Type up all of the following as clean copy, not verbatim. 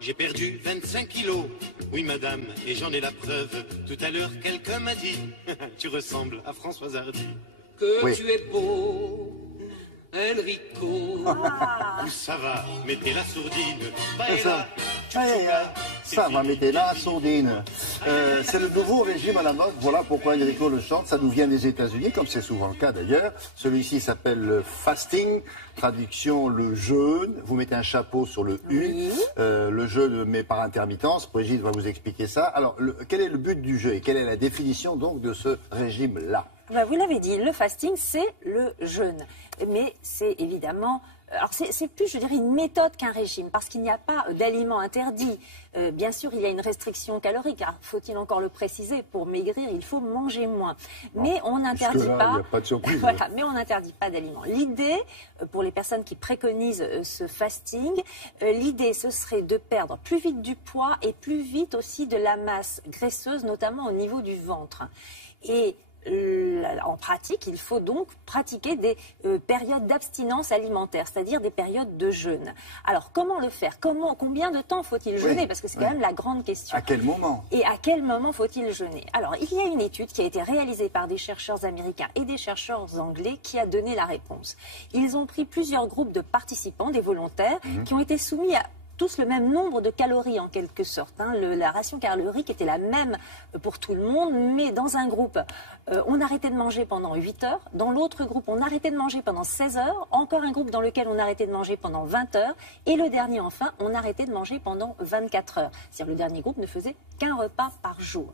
J'ai perdu 25 kilos, oui madame, et j'en ai la preuve. Tout à l'heure, quelqu'un m'a dit, tu ressembles à Françoise Hardy. Que tu es beau, Enrico. Ça va, mettez la sourdine. Ça va, mettez la sourdine. C'est le nouveau régime à la mode. Voilà pourquoi Enrico le chante. Ça nous vient des États-Unis, comme c'est souvent le cas d'ailleurs. Celui-ci s'appelle le fasting. Traduction, le jeûne. Vous mettez un chapeau sur le U. Le jeûne, mais par intermittence. Brigitte va vous expliquer ça. Alors, quel est le but du jeûne et quelle est la définition donc de ce régime-là? Vous l'avez dit, le fasting, c'est le jeûne. Mais c'est évidemment... Alors c'est plus, je dirais, une méthode qu'un régime, parce qu'il n'y a pas d'aliments interdits. Bien sûr, il y a une restriction calorique. Faut-il encore le préciser? Pour maigrir, il faut manger moins. Mais on n'interdit pas... Il n'y a pas de surprise. Voilà, mais on n'interdit pas d'aliments. L'idée, pour les personnes qui préconisent ce fasting, l'idée, ce serait de perdre plus vite du poids et plus vite aussi de la masse graisseuse, notamment au niveau du ventre. Et en pratique, il faut donc pratiquer des périodes d'abstinence alimentaire, c'est-à-dire des périodes de jeûne. Alors, comment le faire? Combien de temps faut-il jeûner? Parce que c'est quand même la grande question. À quel moment? Et à quel moment faut-il jeûner? Alors, il y a une étude qui a été réalisée par des chercheurs américains et des chercheurs anglais qui a donné la réponse. Ils ont pris plusieurs groupes de participants, des volontaires, qui ont été soumis à tous le même nombre de calories en quelque sorte. La ration calorique était la même pour tout le monde, mais dans un groupe, on arrêtait de manger pendant 8 heures. Dans l'autre groupe, on arrêtait de manger pendant 16 heures. Encore un groupe dans lequel on arrêtait de manger pendant 20 heures. Et le dernier, enfin, on arrêtait de manger pendant 24 heures. C'est-à-dire le dernier groupe ne faisait qu'un repas par jour.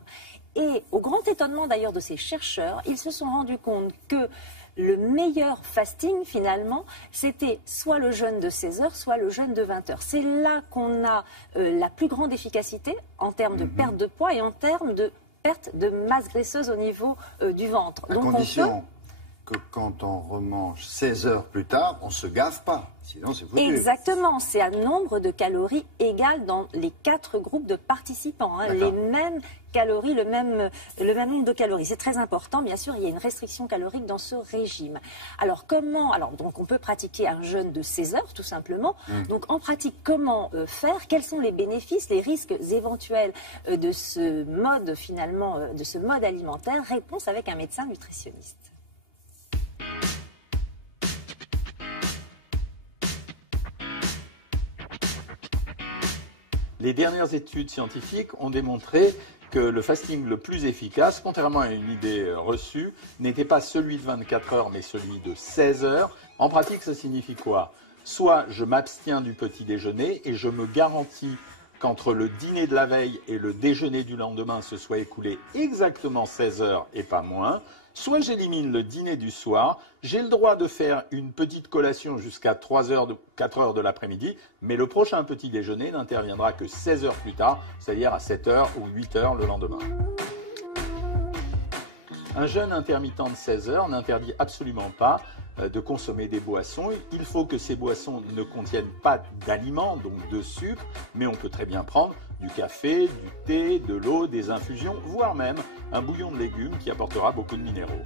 Et au grand étonnement d'ailleurs de ces chercheurs, ils se sont rendus compte que le meilleur fasting, finalement, c'était soit le jeûne de 16 heures, soit le jeûne de 20 heures. C'est là qu'on a la plus grande efficacité en termes de perte de poids et en termes de perte de masse graisseuse au niveau du ventre. À condition que quand on remange 16 heures plus tard, on ne se gave pas. Sinon, c'est foutu. Exactement, c'est un nombre de calories égal dans les 4 groupes de participants. Les mêmes calories, le même nombre de calories. C'est très important, bien sûr, il y a une restriction calorique dans ce régime. Alors, donc on peut pratiquer un jeûne de 16 heures, tout simplement. Donc, en pratique, comment faire? Quels sont les bénéfices, les risques éventuels de ce mode, finalement, de ce mode alimentaire? Réponse avec un médecin nutritionniste. Les dernières études scientifiques ont démontré que le fasting le plus efficace, contrairement à une idée reçue, n'était pas celui de 24 heures, mais celui de 16 heures. En pratique, ça signifie quoi? Soit je m'abstiens du petit déjeuner et je me garantis qu'entre le dîner de la veille et le déjeuner du lendemain se soit écoulé exactement 16 heures et pas moins. Soit j'élimine le dîner du soir, j'ai le droit de faire une petite collation jusqu'à 4 heures de l'après-midi, mais le prochain petit déjeuner n'interviendra que 16 heures plus tard, c'est-à-dire à 7 heures ou 8 heures le lendemain. Un jeûne intermittent de 16 heures n'interdit absolument pas de consommer des boissons. Il faut que ces boissons ne contiennent pas d'aliments, donc de sucre, mais on peut très bien prendre du café, du thé, de l'eau, des infusions, voire même un bouillon de légumes qui apportera beaucoup de minéraux.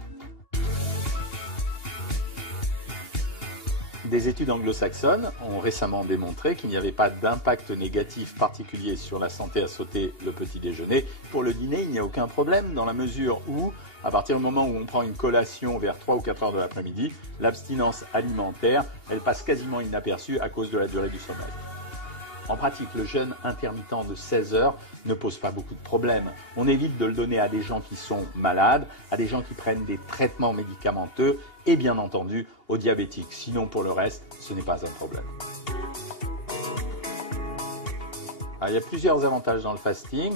Des études anglo-saxonnes ont récemment démontré qu'il n'y avait pas d'impact négatif particulier sur la santé à sauter le petit déjeuner. Pour le dîner, il n'y a aucun problème dans la mesure où, à partir du moment où on prend une collation vers 3 ou 4 heures de l'après-midi, l'abstinence alimentaire, elle passe quasiment inaperçue à cause de la durée du sommeil. En pratique, le jeûne intermittent de 16 heures ne pose pas beaucoup de problèmes. On évite de le donner à des gens qui sont malades, à des gens qui prennent des traitements médicamenteux et bien entendu aux diabétiques. Sinon, pour le reste, ce n'est pas un problème. Alors, il y a plusieurs avantages dans le fasting.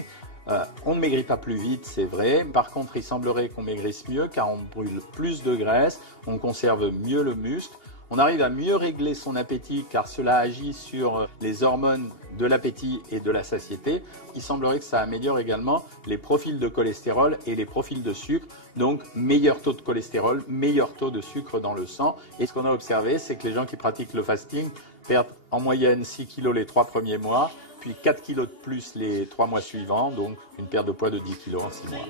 On ne maigrit pas plus vite, c'est vrai. Par contre, il semblerait qu'on maigrisse mieux car on brûle plus de graisse, on conserve mieux le muscle. On arrive à mieux régler son appétit car cela agit sur les hormones de l'appétit et de la satiété. Il semblerait que ça améliore également les profils de cholestérol et les profils de sucre. Donc, meilleur taux de cholestérol, meilleur taux de sucre dans le sang. Et ce qu'on a observé, c'est que les gens qui pratiquent le fasting perdent en moyenne 6 kilos les 3 premiers mois, puis 4 kilos de plus les 3 mois suivants, donc une perte de poids de 10 kilos en 6 mois.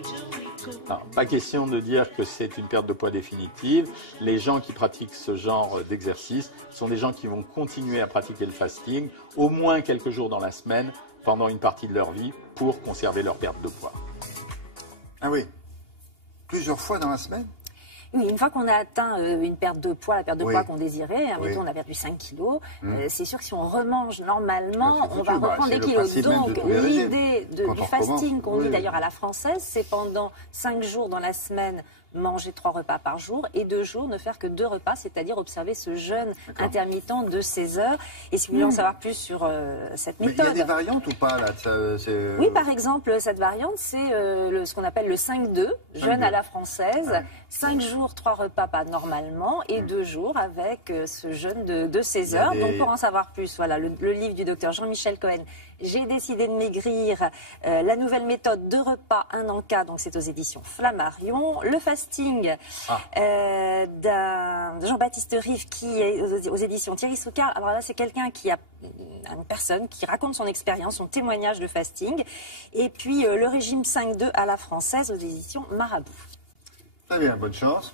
Alors, pas question de dire que c'est une perte de poids définitive. Les gens qui pratiquent ce genre d'exercice sont des gens qui vont continuer à pratiquer le fasting au moins quelques jours dans la semaine pendant une partie de leur vie pour conserver leur perte de poids. Ah oui, plusieurs fois dans la semaine? Oui, une fois qu'on a atteint une perte de poids, la perte de poids qu'on désirait, hein, oui. mettons on a perdu 5 kilos, c'est sûr que si on remange normalement, on va reprendre des le kilos. Donc l'idée du fasting qu'on dit oui. d'ailleurs à la française, c'est pendant 5 jours dans la semaine, manger 3 repas par jour et 2 jours ne faire que 2 repas, c'est-à-dire observer ce jeûne intermittent de 16 heures. Et si vous voulez en savoir plus sur cette méthode... Mais il y a des variantes ou pas là Oui, par exemple, cette variante, c'est ce qu'on appelle le 5-2, jeûne à la française. Ouais. 5 jours, 3 repas pas normalement et 2 jours avec ce jeûne de 16 heures. Donc pour en savoir plus, voilà, le livre du docteur Jean-Michel Cohen, J'ai décidé de maigrir, la nouvelle méthode 2 repas, 1 encas, donc c'est aux éditions Flammarion. Le fasting de Jean-Baptiste Rive qui est aux éditions Thierry Soucard. Alors là, c'est quelqu'un qui a une personne qui raconte son expérience, son témoignage de fasting. Et puis le régime 5-2 à la française aux éditions Marabout. Très bien, bonne chance.